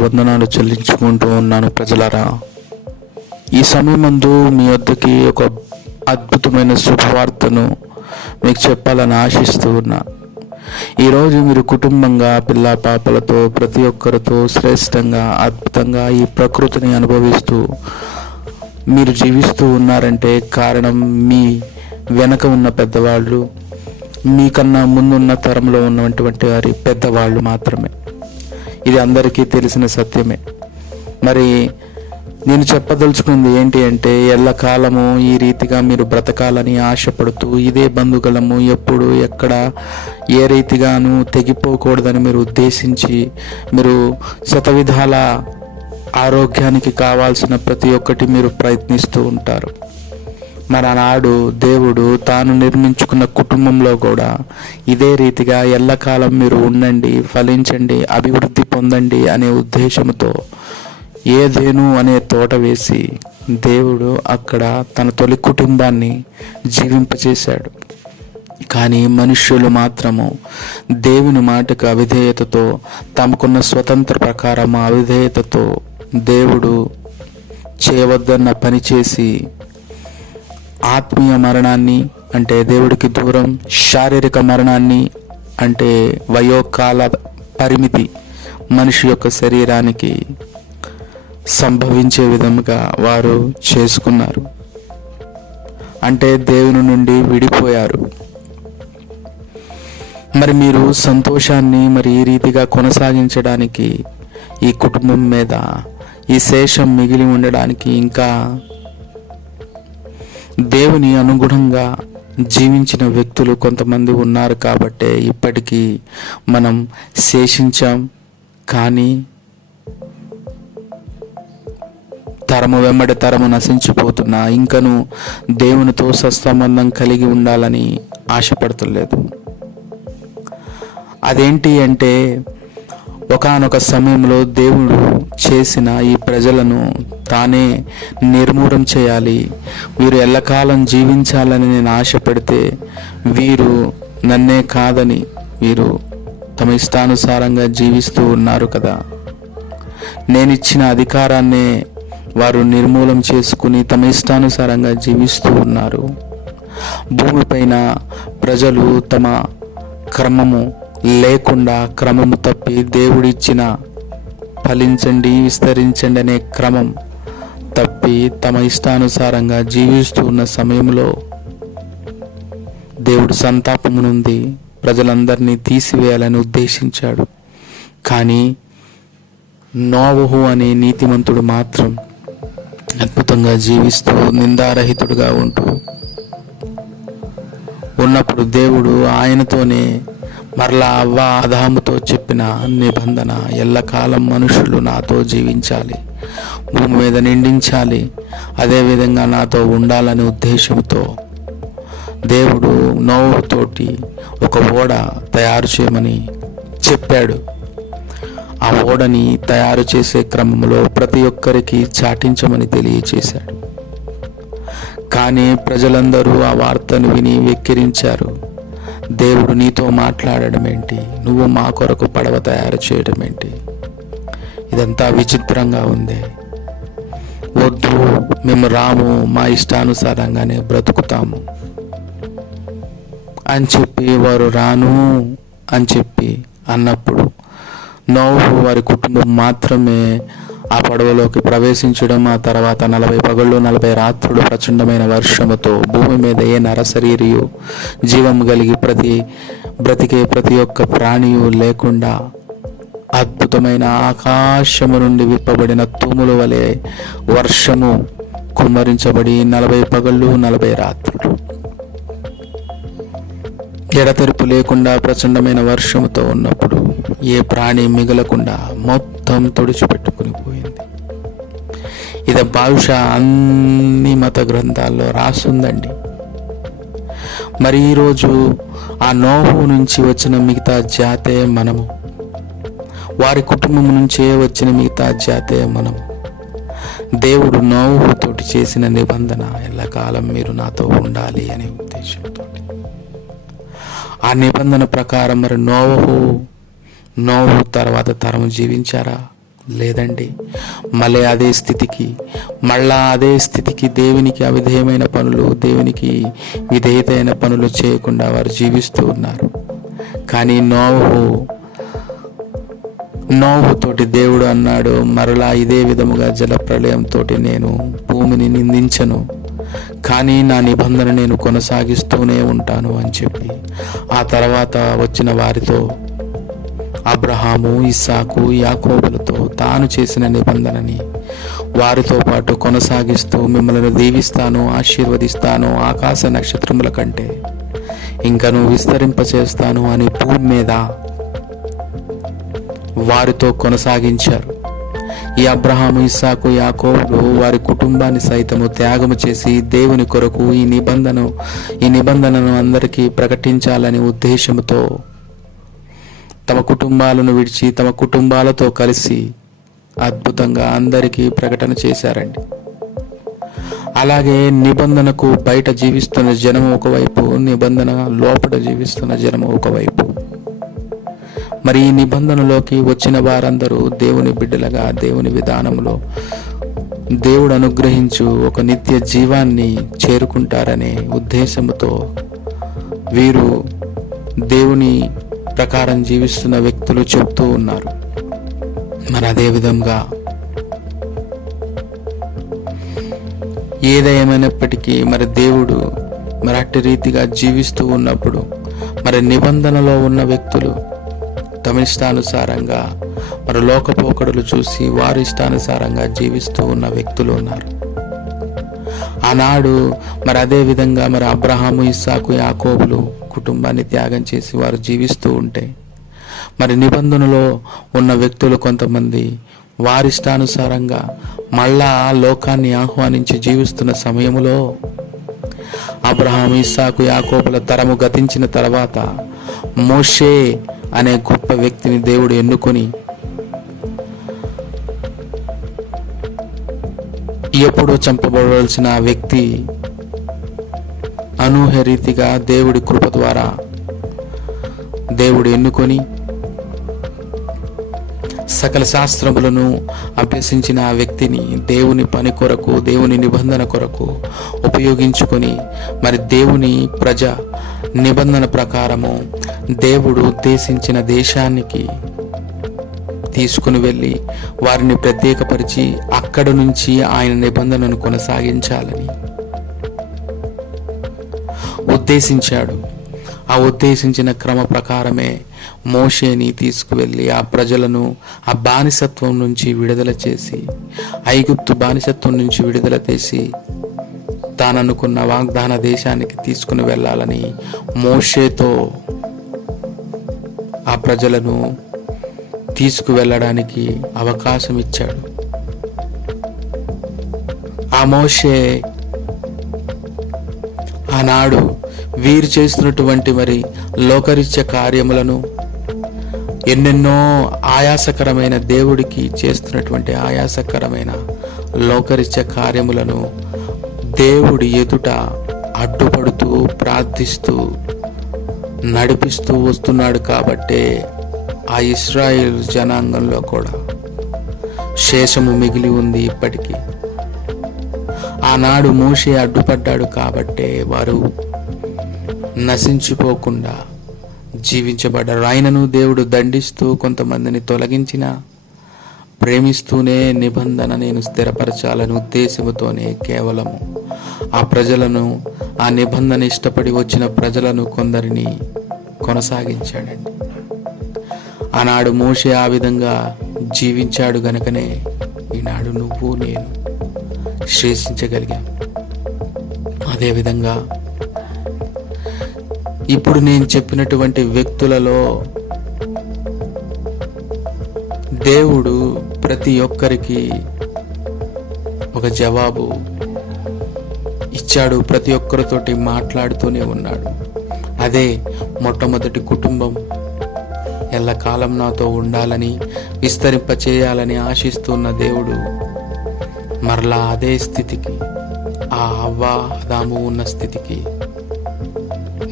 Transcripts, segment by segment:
వందనాలు చెల్లించుకుంటూ ఉన్నాను. ప్రజలారా, ఈ సమయమందు మీ వద్దకి ఒక అద్భుతమైన శుభవార్తను మీకు చెప్పాలని ఆశిస్తూ ఉన్నా. ఈరోజు మీరు కుటుంబంగా పిల్ల పాపలతో ప్రతి ఒక్కరితో శ్రేష్టంగా అద్భుతంగా ఈ ప్రకృతిని అనుభవిస్తూ మీరు జీవిస్తూ ఉన్నారంటే కారణం మీ వెనక ఉన్న పెద్దవాళ్ళు, మీకన్నా ముందున్న తరంలో ఉన్నటువంటి వారి పెద్దవాళ్ళు మాత్రమే. ఇది అందరికీ తెలిసిన సత్యమే. మరి నేను చెప్పదలుచుకుంది ఏంటి అంటే, ఎల్లకాలము ఈ రీతిగా మీరు బ్రతకాలని ఆశపడుతూ ఇదే బంధుగలము ఎప్పుడు ఎక్కడ ఏ రీతిగాను తెగిపోకూడదని మీరు ఉద్దేశించి మీరు శతవిధాల ఆరోగ్యానికి కావాల్సిన ప్రతి ఒక్కటి మీరు ప్రయత్నిస్తూ ఉంటారు. మరి ఆనాడు దేవుడు తాను నిర్మించుకున్న కుటుంబంలో కూడా ఇదే రీతిగా ఎల్లకాలం మీరు ఉండండి, ఫలించండి, అభివృద్ధి పొందండి అనే ఉద్దేశంతో ఏదేను అనే తోట వేసి దేవుడు అక్కడ తన తొలి కుటుంబాన్ని జీవింపచేశాడు. కానీ మనుష్యులు మాత్రము దేవుని మాటకు అవిధేయతతో, తమకున్న స్వతంత్ర ప్రకారం అవిధేయతతో దేవుడు చేయవద్దన్న పని చేసి ఆత్మీయ మరణాన్ని అంటే దేవుడికి దూరం, శారీరక మరణాన్ని అంటే వయోకాల పరిమితి మనిషి యొక్క శరీరానికి సంభవించే విధముగా వారు చేసుకున్నారు. అంటే దేవుని నుండి విడిపోయారు. మరి మీరు సంతోషాన్ని మరి ఈ రీతిగా కొనసాగించడానికి, ఈ కుటుంబం మీద ఈ శేషం మిగిలి ఉండడానికి, ఇంకా దేవుని అనుగుణంగా జీవించిన వ్యక్తులు కొంతమంది ఉన్నారు కాబట్టే ఇప్పటికీ మనం శేషించాం. కానీ తరము వెంబడి తరము నశించిపోతున్నా ఇంకను దేవునితో సత్సంబంధం కలిగి ఉండాలని ఆశపడతలేదు. అదేంటి అంటే, ఒకానొక సమయంలో దేవుడు చేసిన ఈ ప్రజలను తానే నిర్మూలం చేయాలి, వీరు ఎల్లకాలం జీవించాలని నేను ఆశపడితే వీరు నన్నే కాదని వీరు తమ ఇష్టానుసారంగా జీవిస్తూ ఉన్నారు కదా, నేనిచ్చిన అధికారాన్నే వారు నిర్మూలం చేసుకుని తమ ఇష్టానుసారంగా జీవిస్తూ ఉన్నారు. భూమిపైన ప్రజలు తమ క్రమము లేకుండా క్రమము తప్పి దేవుడిచ్చిన ఫలించండి విస్తరించండి అనే క్రమం తప్పి తమ ఇష్టానుసారంగా జీవిస్తూ ఉన్న సమయంలో దేవుడు సంతాపము నుండి ప్రజలందరినీ తీసివేయాలని ఉద్దేశించాడు. కానీ నోవహు అనే నీతిమంతుడు మాత్రం అద్భుతంగా జీవిస్తూ నిందారహితుడుగా ఉంటూ ఉన్నప్పుడు దేవుడు ఆయనతోనే మరలా అవ్వ ఆదాముతో చెప్పిన నిబంధన, ఎల్లకాలం మనుషులు నాతో జీవించాలి, భూమి మీద నిండించాలి, అదేవిధంగా నాతో ఉండాలనే ఉద్దేశంతో దేవుడు నోవహుతోటి ఒక ఓడ తయారు చేయమని చెప్పాడు. ఆ ఓడని తయారు చేసే క్రమంలో ప్రతి ఒక్కరికి చాటించమని తెలియచేశాడు. కానీ ప్రజలందరూ ఆ వార్తను విని వెక్కిరించారు. దేవుడు నీతో మాట్లాడడం ఏంటి, నువ్వు మా కొరకు పడవ తయారు చేయడం ఏంటి, ఇదంతా విచిత్రంగా ఉంది, వద్దు మేము రాము, మా ఇష్టానుసారంగానే బ్రతుకుతాము అని చెప్పి వారు రాను అని చెప్పి అన్నప్పుడు నోవహు వారి కుటుంబం మాత్రమే ఆ పడవలోకి ప్రవేశించడం, ఆ తర్వాత 40 పగళ్ళు 40 రాత్రులు ప్రచండమైన వర్షముతో భూమి మీద ఏ నరశరీరియు జీవం కలిగి బ్రతికే ప్రతి ఒక్క ప్రాణియు లేకుండా అద్భుతమైన ఆకాశము నుండి విప్పబడిన తూముల వలె వర్షము కుమ్మరించబడి 40 పగళ్ళు 40 రాత్రులు ఎడతెరిపి లేకుండా ప్రచండమైన వర్షముతో ఉన్నప్పుడు ఏ ప్రాణి మిగలకుండా మొత్తం తుడిచిపెట్టుకుని పోయింది. ఇది బహుశా అన్ని మత గ్రంథాల్లో రాసుందండి. మరి ఈరోజు ఆ నోహు నుంచి వచ్చిన మిగతా జాతే మనము, వారి కుటుంబం నుంచే వచ్చిన మిగతా జాతే మనము. దేవుడు నోహుతోటి చేసిన నిబంధన, ఎల్లకాలం మీరు నాతో ఉండాలి అనే ఉద్దేశంతో ఆ నిబంధన ప్రకారం మరి నోవహు తర్వాత తరం జీవించారా? లేదండి. మళ్ళా అదే స్థితికి దేవునికి అవిధేయమైన పనులు, దేవునికి విధేయతైన పనులు చేయకుండా వారు జీవిస్తూ ఉన్నారు. కానీ నోహుతోటి దేవుడు అన్నాడు, మరలా ఇదే విధముగా జలప్రళయంతో నేను భూమిని నిందించను, కానీ నా నిబంధన నేను కొనసాగిస్తూనే ఉంటాను అని చెప్పి ఆ తర్వాత వచ్చిన వారితో, అబ్రహాము, ఇస్సాకు, యాకోబులతో తాను చేసిన నిబంధనని వారితో పాటు కొనసాగిస్తూ, మిమ్మల్ని దీవిస్తాను, ఆశీర్వదిస్తాను, ఆకాశ నక్షత్రముల కంటే ఇంకను విస్తరింపచేస్తాను అని భూమి మీద వారితో కొనసాగించారు. ఈ అబ్రహాము, ఇస్సాకు, యాకోబులు వారి కుటుంబాన్ని సైతము త్యాగము చేసి దేవుని కొరకు ఈ నిబంధనను అందరికీ ప్రకటించాలని ఉద్దేశంతో తమ కుటుంబాలను విడిచి తమ కుటుంబాలతో కలిసి అద్భుతంగా అందరికీ ప్రకటన చేశారండి. అలాగే నిబంధనకు బయట జీవిస్తున్న జనము ఒకవైపు, నిబంధన లోపల జీవిస్తున్న జనము ఒకవైపు. మరి ఈ నిబంధనలోకి వచ్చిన వారందరూ దేవుని బిడ్డలుగా దేవుని విధానంలో దేవుడు అనుగ్రహించు ఒక నిత్య జీవాన్ని చేరుకుంటారనే ఉద్దేశంతో వీరు దేవుని ప్రకారం జీవిస్తున్న వ్యక్తులు చెప్తూ ఉన్నారు. మరి అదే విధంగా ఏదేమైనప్పటికీ మరి దేవుడు మరి అట్టి రీతిగా జీవిస్తూ ఉన్నప్పుడు మరి నిబంధనలో ఉన్న వ్యక్తులు తమ ఇష్టానుసారంగా మరి లోకపోకడులు చూసి వారి ఇష్టానుసారంగా జీవిస్తూ ఉన్న వ్యక్తులు ఉన్నారు. ఆనాడు మరి అదే విధంగా మరి అబ్రహాము, ఇస్సాకు, యాకోబులు కుటుంబాన్ని త్యాగం చేసి వారు జీవిస్తూ ఉంటే మరి నిబంధనలో ఉన్న వ్యక్తులు కొంతమంది వారిష్టానుసారంగా మళ్ళా లోకాన్ని ఆహ్వానించి జీవిస్తున్న సమయంలో అబ్రహాము, ఇస్సాకు, యాకోబుల తరము గతించిన తర్వాత మోషే అనే గొప్ప వ్యక్తిని దేవుడు ఎన్నుకొని ఎప్పుడూ చంపబడవలసిన ఆ వ్యక్తి అనూహ్య రీతిగా దేవుడి కృప ద్వారా దేవుడు ఎన్నుకొని సకల శాస్త్రములను అభ్యసించిన ఆ వ్యక్తిని దేవుని పని కొరకు, దేవుని నిబంధన కొరకు ఉపయోగించుకొని మరి దేవుని ప్రజ నిబంధన ప్రకారము దేవుడు ఉద్దేశించిన దేశానికి తీసుకుని వెళ్ళి వారిని ప్రత్యేకపరిచి అక్కడ నుంచి ఆయన నిబంధనను కొనసాగించాలని ఉద్దేశించాడు. ఆ ఉద్దేశించిన క్రమ ప్రకారమే మోషేని తీసుకువెళ్ళి ఆ ప్రజలను ఆ బానిసత్వం నుంచి విడుదల చేసి, ఐగుప్తు బానిసత్వం నుంచి విడుదల చేసి తాననుకున్న వాగ్దాన దేశానికి తీసుకుని వెళ్ళాలని మోషేతో ఆ ప్రజలను తీసుకువెళ్ళడానికి అవకాశం ఇచ్చాడు. ఆ మోషే ఆనాడు వీరు చేస్తున్నటువంటి మరి లోకరీత్య కార్యములను, ఎన్నెన్నో ఆయాసకరమైన దేవుడికి చేస్తున్నటువంటి ఆయాసకరమైన లోకరీత్య కార్యములను దేవుడి ఎదుట అడ్డుపడుతూ ప్రార్థిస్తూ నడిపిస్తూ వస్తున్నాడు. కాబట్టే ఆ ఇశ్రాయేలు జనాంగంలో కూడా శేషము మిగిలి ఉంది ఇప్పటికీ. ఆనాడు మోషే అడ్డుపడ్డాడు కాబట్టే వారు నశించిపోకుండా జీవించబడ్డారు. ఆయనను దేవుడు దండిస్తూ కొంతమందిని తొలగించిన ప్రేమిస్తూనే నిబంధన నేను స్థిరపరచాలని ఉద్దేశముతోనే కేవలము ఆ ప్రజలను, ఆ నిబంధన ఇష్టపడి వచ్చిన ప్రజలను కొందరిని కొనసాగించాడండి. ఆనాడు మోషే ఆ విధంగా జీవించాడు గనుకనే ఈనాడు నువ్వు నేను శ్రేషించగలిగాం. అదేవిధంగా ఇప్పుడు నేను చెప్పినటువంటి వ్యక్తులలో దేవుడు ప్రతి ఒక్కరికి ఒక జవాబు ఇచ్చాడు. ప్రతి ఒక్కరితోటి మాట్లాడుతూనే ఉన్నాడు. అదే మొట్టమొదటి కుటుంబం ఎల్లకాలం నాతో ఉండాలని, విస్తరింపచేయాలని ఆశిస్తున్న దేవుడు మరలా అదే స్థితికి, ఆ అవ్వ ఆదాము ఉన్న స్థితికి,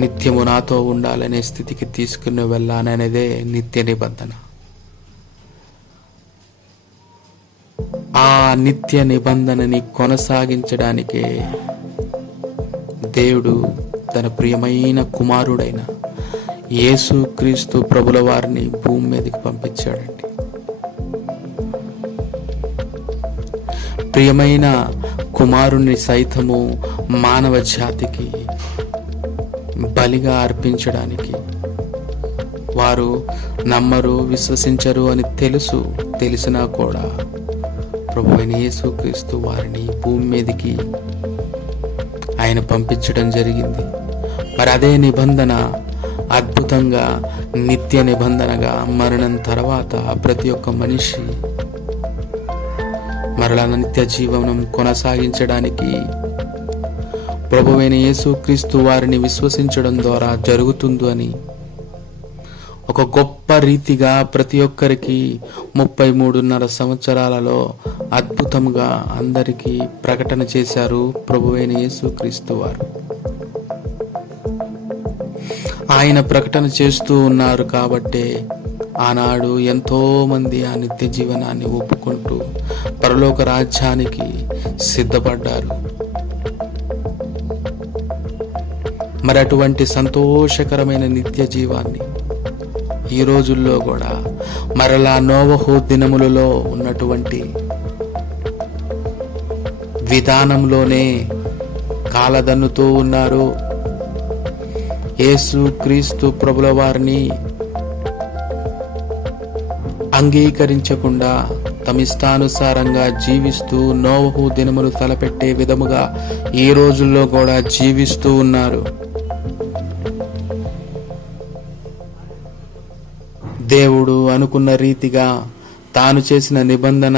నిత్యము నాతో ఉండాలనే స్థితికి తీసుకుని వెళ్ళాలనేదే నిత్య నిబంధన. ఆ నిత్య నిబంధనని కొనసాగించడానికే దేవుడు తన ప్రియమైన కుమారుడైన యేసుక్రీస్తు ప్రభుల వారిని భూమి మీదకి పంపించాడండి. ప్రియమైన కుమారుణ్ణి సైతము మానవ జాతికి బలిగా అర్పించడానికి వారు నమ్మరు, విశ్వసించరు అని తెలిసినా కూడా ప్రభువైన యేసుక్రీస్తు వారిని భూమి మీదకి ఆయన పంపించడం జరిగింది. మరి అదే నిబంధన అద్భుతంగా నిత్య నిబంధనగా మరణం తర్వాత ప్రతి ఒక్క మనిషి మరలా నిత్య జీవనం కొనసాగించడానికి ప్రభువైన యేసుక్రీస్తు వారిని విశ్వసించడం ద్వారా జరుగుతుంది అని ఒక గొప్ప రీతిగా ప్రతి ఒక్కరికి 33.5 సంవత్సరాలలో అద్భుతంగా అందరికీ ప్రకటన చేశారు ప్రభువైన యేసుక్రీస్తు వారు. ఆయన ప్రకటన చేస్తూ ఉన్నారు కాబట్టే ఆనాడు ఎంతో మంది ఆ నిత్య జీవనాన్ని ఒప్పుకుంటూ పరలోక రాజ్యానికి సిద్ధపడ్డారు. మరి అటువంటి సంతోషకరమైన నిత్య జీవాన్ని ఈ రోజుల్లో కూడా మరలా నోవహు దినములలో ఉన్నటువంటి విధానంలోనే కాలదన్నుతూ ఉన్నారు. యేసుక్రీస్తు ప్రభుల వారిని అంగీకరించకుండా తమిష్టానుసారంగా జీవిస్తూ నోవహు దినములు తలపెట్టే విధముగా ఈ రోజుల్లో కూడా జీవిస్తూ ఉన్నారు. దేవుడు అనుకున్న రీతిగా తాను చేసిన నిబంధన,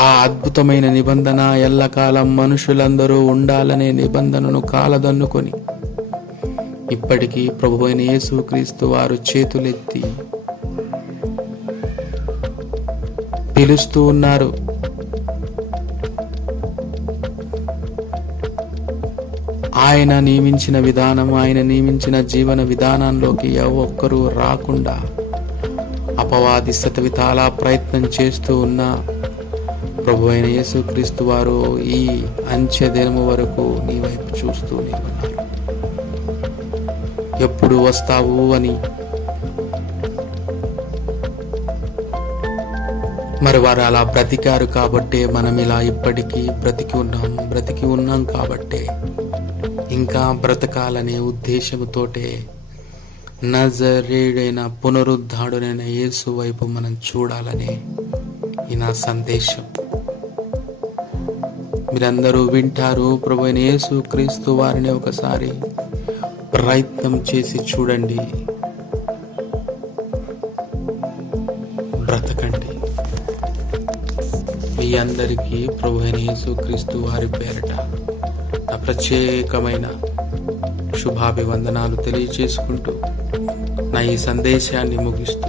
ఆ అద్భుతమైన నిబంధన ఎల్లకాలం మనుషులందరూ ఉండాలనే నిబంధనను కాలదన్నుకొని ఇప్పటికీ ప్రభువైన యేసుక్రీస్తు వారు చేతులెత్తి పిలుస్తూ ఉన్నారు. ఆయన నియమించిన విధానం, ఆయన నియమించిన జీవన విధానంలోకి ఒక్కరూ రాకుండా అపవాది శతవిధాలా ప్రయత్నం చేస్తూ ఉన్న ప్రభువైన యేసుక్రీస్తు వారు ఈ అంచె దినము వరకు నీ వైపు చూస్తూనే ఉన్నారు. ఎప్పుడు వస్తావు అని. మరి వారు అలా బ్రతికారు కాబట్టే మనం ఇలా ఇప్పటికీ బ్రతికి ఉన్నాం కాబట్టే ఇంకా బ్రతకాలనే ఉద్దేశముతోటే నజరేయుడైన పునరుద్ధారుడైన యేసు వైపు మనం చూడాలనే ఈ నా సందేశం. మీరందరూ వింటారు. ప్రభువైన యేసుక్రీస్తు వారిని ఒకసారి ప్రయత్నం చేసి చూడండి, బ్రతకండి. మీ అందరికీ ప్రభువైన యేసుక్రీస్తు వారి పేరట నా ప్రత్యేకమైన శుభాభివందనాలు తెలియచేసుకుంటూ నా ఈ సందేశాన్ని ముగిస్తూ